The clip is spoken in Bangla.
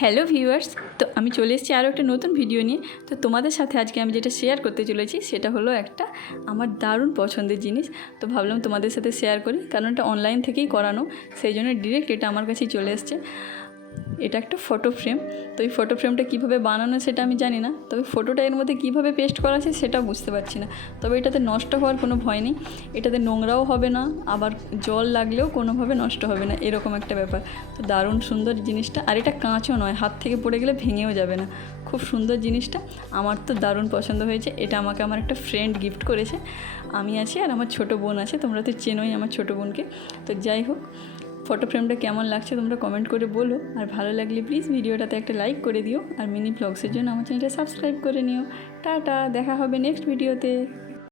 হ্যালো ভিউয়ার্স, তো আমি চলে এসেছি আরও একটা নতুন ভিডিও নিয়ে। তো তোমাদের সাথে আজকে আমি যেটা শেয়ার করতে চলেছি সেটা হলো একটা আমার দারুণ পছন্দের জিনিস। তো ভাবলাম তোমাদের সাথে শেয়ার করি, কারণ এটা অনলাইন থেকেই করানো, সেই জন্য ডিরেক্ট এটা আমার কাছেই চলে এসছে। এটা একটা ফটো ফ্রেম। তো এই ফটো ফ্রেমটা কীভাবে বানানো সেটা আমি জানি না, তবে ফটোটা এর মধ্যে কীভাবে পেস্ট করা আছে সেটাও বুঝতে পারছি না। তবে এটাতে নষ্ট হওয়ার কোনো ভয় নেই, এটাতে নোংরাও হবে না, আবার জল লাগলেও কোনোভাবে নষ্ট হবে না, এরকম একটা ব্যাপার। তো দারুণ সুন্দর জিনিসটা, আর এটা কাঁচও নয়, হাত থেকে পড়ে গেলে ভেঙেও যাবে না। খুব সুন্দর জিনিসটা, আমার তো দারুণ পছন্দ হয়েছে। এটা আমাকে আমার একটা ফ্রেন্ড গিফট করেছে। আমি আছি আর আমার ছোটো বোন আছে, তোমরা তো চেনোই আমার ছোটো বোনকে। তো যাই হোক, ফটো ফ্রেমটা কেমন লাগছে তোমরা কমেন্ট করে বলো, আর ভালো লাগলে প্লিজ ভিডিওটাতে একটা লাইক করে দিও, আর মিনি ব্লগসের জন্য আমার চ্যানেলটা সাবস্ক্রাইব করে নিও। টাটা, দেখা হবে নেক্সট ভিডিওতে।